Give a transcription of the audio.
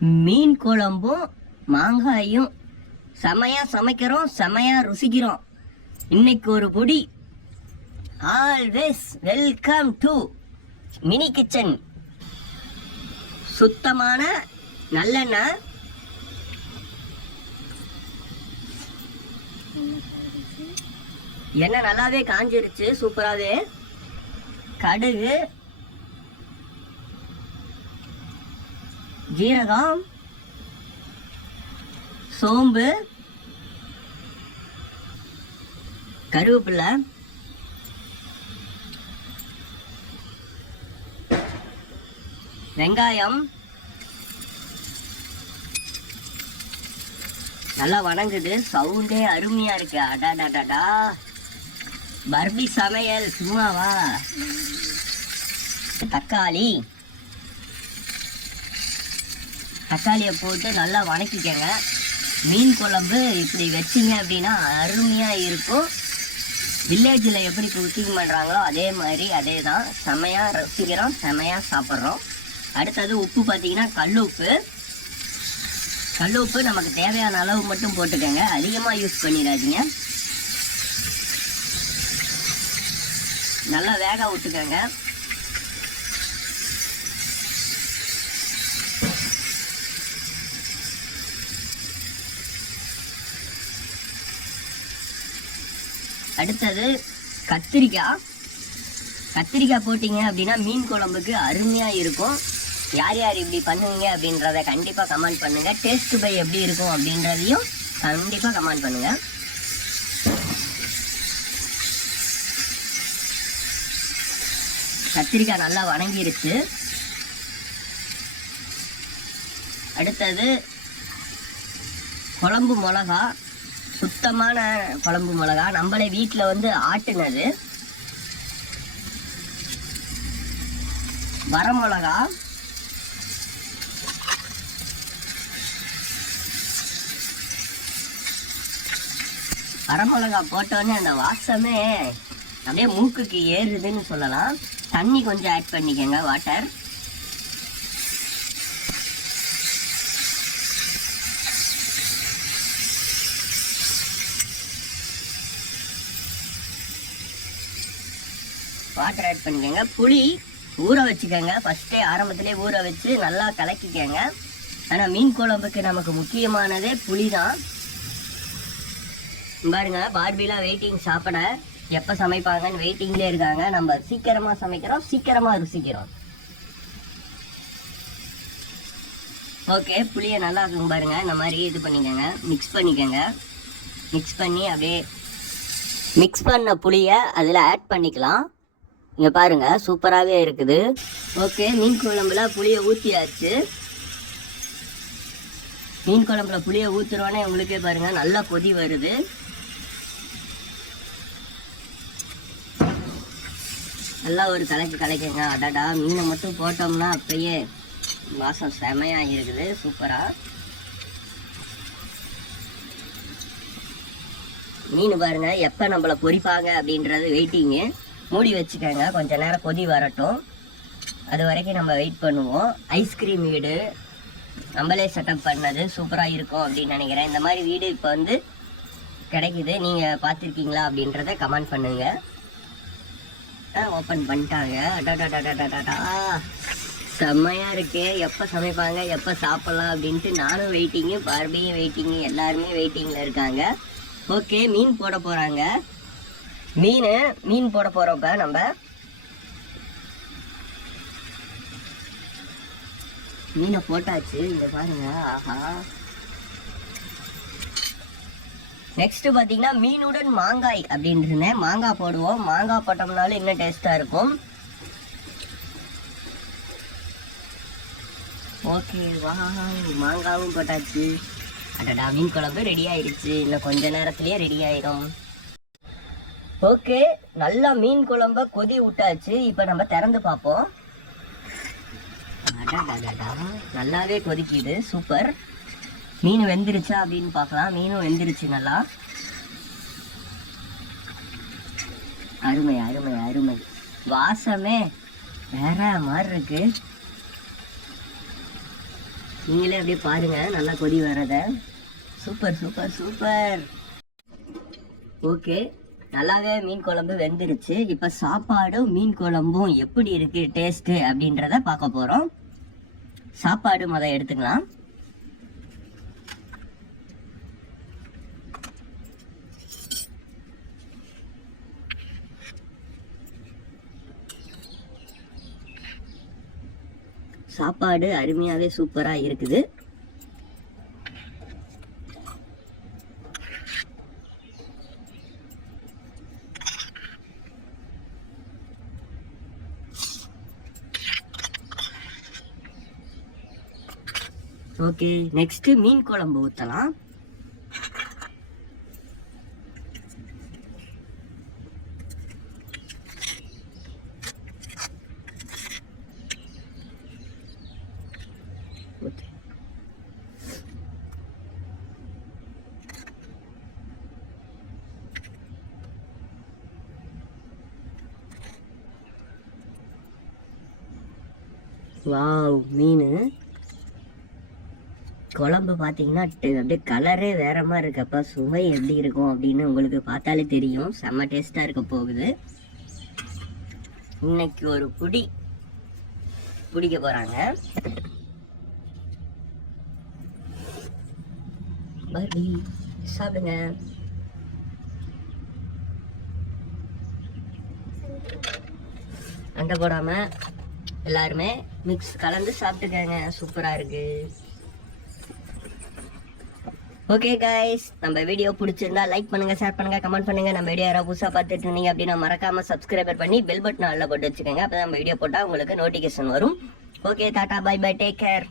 மீன் குழம்பும் மாங்காயும். செமையா சமைக்கிறோம் செமையா ருசிக்கிறோம். இன்னைக்கு ஒரு பொடி. Always welcome to mini kitchen சுத்தமான நல்லெண்ணெய். எண்ணெய் நல்லாவே காஞ்சிருச்சு சூப்பராகவே கடுகு. ஜீரகம் சோம்பு கருவேப்பிலை வெங்காயம். நல்லா வணங்குது. சவுண்டே அருமையா இருக்கு. அடாடாடாடா பர்பி சமையல். சும்மாவா? தக்காளி. தக்காளியை போட்டு நல்லா வணக்கிக்கங்க. மீன் குழம்பு இப்படி வச்சிங்க அப்படின்னா அருமையாக இருக்கும். வில்லேஜில் எப்படி குக்கிங் பண்ணுறாங்களோ அதே மாதிரி அதே தான் செமையாக ரசிக்கிறோம் செமையாக சாப்பிட்றோம். அடுத்தது உப்பு பார்த்தீங்கன்னா கல் உப்பு கல் உப்பு நமக்கு தேவையான அளவு மட்டும் போட்டுக்கோங்க. அதிகமாக யூஸ் பண்ணிடாதீங்க. நல்லா வேக விட்டுக்கோங்க. அடுத்தது கத்திரிக்காய். கத்திரிக்காய் போட்டிங்க அப்படின்னா மீன் குழம்புக்கு அருமையாக இருக்கும். யார் யார் இப்படி பண்ணுவீங்க அப்படின்றத கண்டிப்பாக கமெண்ட் பண்ணுங்கள் டேஸ்ட் பை எப்படி இருக்கும் அப்படின்றதையும் கண்டிப்பாக கமெண்ட் பண்ணுங்கள் கத்திரிக்காய் நல்லா வணங்கிருச்சு. அடுத்தது குழம்பு மிளகா சுத்தமான குழம்பு மிளகா. நம்மளே வீட்டில் வந்து ஆட்டுனது. வரமிளகா. வரமிளகா போட்டோன்னே அந்த வாசமே அப்படியே மூக்குக்கு ஏறுதுன்னு சொல்லலாம். தண்ணி கொஞ்சம் ஆட் பண்ணிக்கோங்க வாட்டர் வாட்டர் ஆட் பண்ணிக்கோங்க. புளி ஊற வச்சுக்கோங்க. ஃபஸ்ட்டே ஆரம்பத்திலே ஊற வச்சு நல்லா கலக்கிக்கோங்க. ஆனால் மீன் குழம்புக்கு நமக்கு முக்கியமானதே புளி தான் பாருங்க பார்பிலாம் வெயிட்டிங் சாப்பிட எப்போ சமைப்பாங்கன்னு வெயிட்டிங்லேயே இருக்காங்க. நம்ம சீக்கிரமாக சமைக்கிறோம் சீக்கிரமாக ருசிக்கிறோம். ஓகே புளியை நல்லா இருக்கும் பாருங்க. இந்த மாதிரி இது பண்ணிக்கோங்க. மிக்ஸ் பண்ணிக்கோங்க. மிக்ஸ் பண்ணி அப்படியே மிக்ஸ் பண்ண புளியை அதில் ஆட் பண்ணிக்கலாம். இங்கே பாருங்க சூப்பராகவே இருக்குது. ஓகே மீன் குழம்புல புளியை ஊற்றியாச்சு மீன் குழம்புல புளியை ஊற்றுறோன்னே உங்களுக்கே பாருங்க நல்லா கொதி வருது. நல்லா ஒரு கலக்கி கலக்கிங்க. அடடா மீனை மட்டும் போட்டோம்னா அப்பயே வாசம் செமையாக இருக்குது சூப்பராக மீன் பாருங்கள் எப்போ நம்மளை பொரிப்பாங்க அப்படின்றது வெயிட்டிங்கு மூடி வச்சுக்கோங்க. கொஞ்சம் நேரம் கொதி வரட்டும். அது வரைக்கும் நம்ம வெயிட் பண்ணுவோம். ஐஸ்கிரீம் வீடு. நம்மளே செட்டப் பண்ணது சூப்பராக இருக்கும் அப்படின்னு நினைக்கிறேன். இந்த மாதிரி வீடு இப்போ வந்து கிடைக்குது. நீங்கள் பார்த்துருக்கீங்களா அப்படின்றத கமெண்ட் பண்ணுங்கள் ஓப்பன் பண்ணிட்டாங்க. அடடடடடடடா. செம்மையாக இருக்கே. எப்போ சமைப்பாங்க எப்போ சாப்பிட்லாம் அப்படின்ட்டு நானும் வெயிட்டிங்கு பார்பியும் வெயிட்டிங்கு எல்லாருமே வெயிட்டிங்கில் இருக்காங்க. ஓகே மீன் போட போகிறாங்க மீன் மீன் போட போகிறப்ப நம்ம. மீனை போட்டாச்சு இங்க பாருங்க ஆஹா. நெக்ஸ்ட் பார்த்தீங்கன்னா மீனுடன் மாங்காய் அப்படின்னு இருந்தேன் மாங்காய் போடுவோம். மாங்காய் போட்டோம்னாலும் இன்னும் டேஸ்ட்டாக இருக்கும். ஓகே வா. மாங்காவும் போட்டாச்சு. அடடா மீன் குழம்பு ரெடி ஆயிடுச்சு இன்னும் கொஞ்ச நேரத்துலேயே ரெடி ஆயிரும். ஓகே நல்லா மீன் குழம்ப கொதி விட்டாச்சு. இப்போ நம்ம திறந்து பார்ப்போம். நல்லாவே கொதிக்குது. சூப்பர். மீன் வெந்துருச்சா அப்படின்னு பார்க்கலாம். மீனும் வெந்துருச்சு நல்லா. அருமை அருமை அருமை. வாசமே வேற மாதிரி இருக்கு. நீங்களே அப்படியே பாருங்க. நல்லா கொதி வரத சூப்பர் சூப்பர் சூப்பர். ஓகே. நல்லாவே மீன் குழம்பு வெந்துருச்சு. இப்போ சாப்பாடும் மீன் குழம்பும் எப்படி இருக்கு டேஸ்ட்டு அப்படின்றத பார்க்க போகிறோம் சாப்பாடு முத எடுத்துக்கலாம். சாப்பாடு அருமையாகவே சூப்பராக இருக்குது. ஓகே நெக்ஸ்ட் மீன் குழம்பு ஊற்றலாம் வாவ் மீன். குழம்பு பார்த்தீங்கன்னா அப்படியே கலரே வேற மாதிரி இருக்கப்ப சுவை எப்படி இருக்கும் அப்படின்னு உங்களுக்கு பார்த்தாலே தெரியும். செம்ம டேஸ்ட்டாக இருக்க போகுது. இன்னைக்கு ஒரு புடி பிடிக்க போகிறாங்க பர்பி சாப்பிடுங்க. அண்டை போடாம எல்லாருமே மிக்ஸ் கலந்து சாப்பிட்டுக்கங்க. சூப்பராக இருக்கு. ஓகே கைஸ் நம்ம வீடியோ பிடிச்சிருந்தா லைக் பண்ணுங்க ஷேர் பண்ணுங்க கமெண்ட் பண்ணுங்க. நம்ம வீடியோ யாராவது புதுசாக பார்த்துட்டு இருந்தீங்க அப்படின்னா மறக்காம சப்ஸ்கிரைபர் பண்ணி பெல் பட்டன் அதில் போட்டு வச்சுக்கோங்க. அப்போ நம்ம வீடியோ போட்டால் உங்களுக்கு நோட்டிஃபிகேஷன் வரும். Okay tata bye bye take care